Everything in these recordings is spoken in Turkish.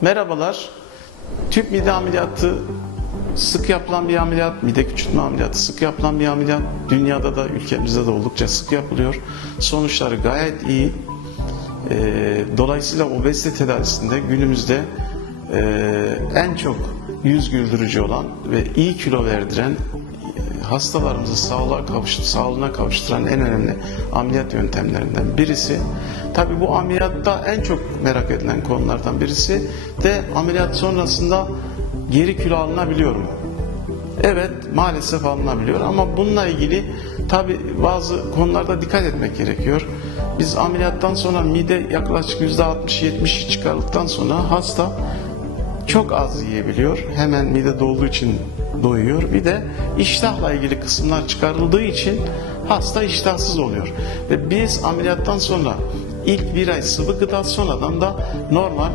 Merhabalar. Tüp mide ameliyatı sık yapılan bir ameliyat, mide küçültme ameliyatı sık yapılan bir ameliyat. Dünyada da ülkemizde de oldukça sık yapılıyor. Sonuçları gayet iyi. Ee, dolayısıyla obezite tedavisinde günümüzde e, en çok yüz güldürücü olan ve iyi kilo verdiren e, hastalarımızı sağlığa kavuştu, sağlığına kavuşturan en önemli ameliyat yöntemlerinden birisi. Tabi bu ameliyatta en çok merak edilen konulardan birisi de ameliyat sonrasında geri kilo alınabiliyor mu? Evet maalesef alınabiliyor ama bununla ilgili tabi bazı konularda dikkat etmek gerekiyor. Biz ameliyattan sonra mide yaklaşık %60-70 çıkarıldıktan sonra hasta çok az yiyebiliyor. Hemen mide dolduğu için doyuyor. Bir de iştahla ilgili kısımlar çıkarıldığı için hasta iştahsız oluyor. Ve biz ameliyattan sonra ilk bir ay sıvı gıda sonradan da normal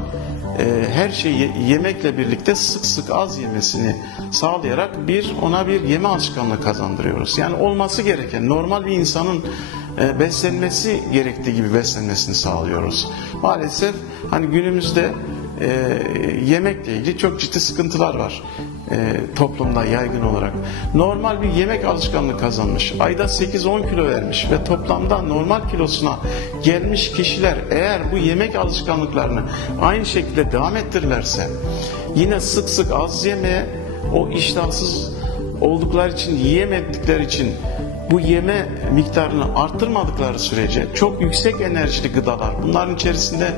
e, her şeyi yemekle birlikte sık sık az yemesini sağlayarak bir ona bir yeme alışkanlığı kazandırıyoruz. Yani olması gereken normal bir insanın e, beslenmesi gerektiği gibi beslenmesini sağlıyoruz. Maalesef hani günümüzde e, yemekle ilgili çok ciddi sıkıntılar var e, toplumda yaygın olarak. Normal bir yemek alışkanlığı kazanmış, ayda 8-10 kilo vermiş ve toplamda normal kilosuna gelmiş kişiler eğer bu yemek alışkanlıklarını aynı şekilde devam ettirirlerse yine sık sık az yemeye, o iştahsız oldukları için, yiyemedikleri için bu yeme miktarını arttırmadıkları sürece çok yüksek enerjili gıdalar, bunların içerisinde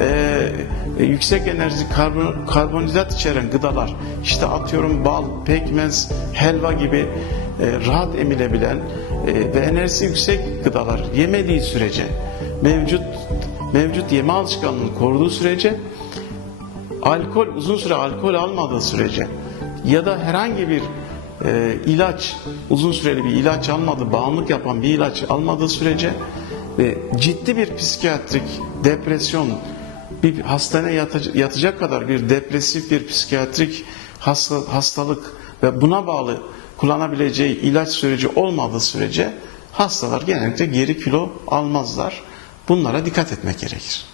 e, yüksek enerji karbon, karbonhidrat içeren gıdalar, işte atıyorum bal, pekmez, helva gibi e, rahat emilebilen e, ve enerjisi yüksek gıdalar yemediği sürece mevcut mevcut yeme alışkanlığını koruduğu sürece alkol uzun süre alkol almadığı sürece ya da herhangi bir e, ilaç uzun süreli bir ilaç almadı bağımlılık yapan bir ilaç almadığı sürece ve ciddi bir psikiyatrik depresyon bir hastaneye yatacak, kadar bir depresif bir psikiyatrik hasta, hastalık ve buna bağlı kullanabileceği ilaç süreci olmadığı sürece hastalar genellikle geri kilo almazlar. Bunlara dikkat etmek gerekir.